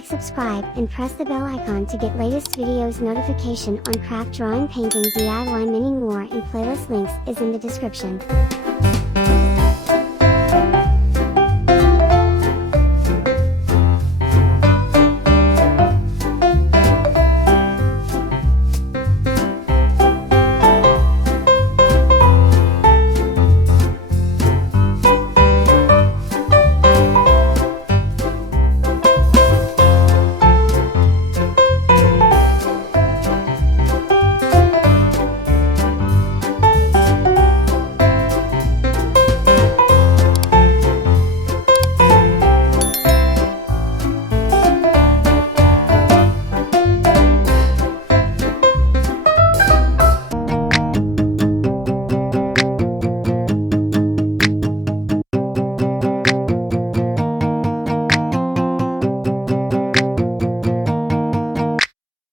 like, subscribe, and press the bell icon to get latest videos notification on craft drawing, painting, DIY, many more, and playlist links is in the description.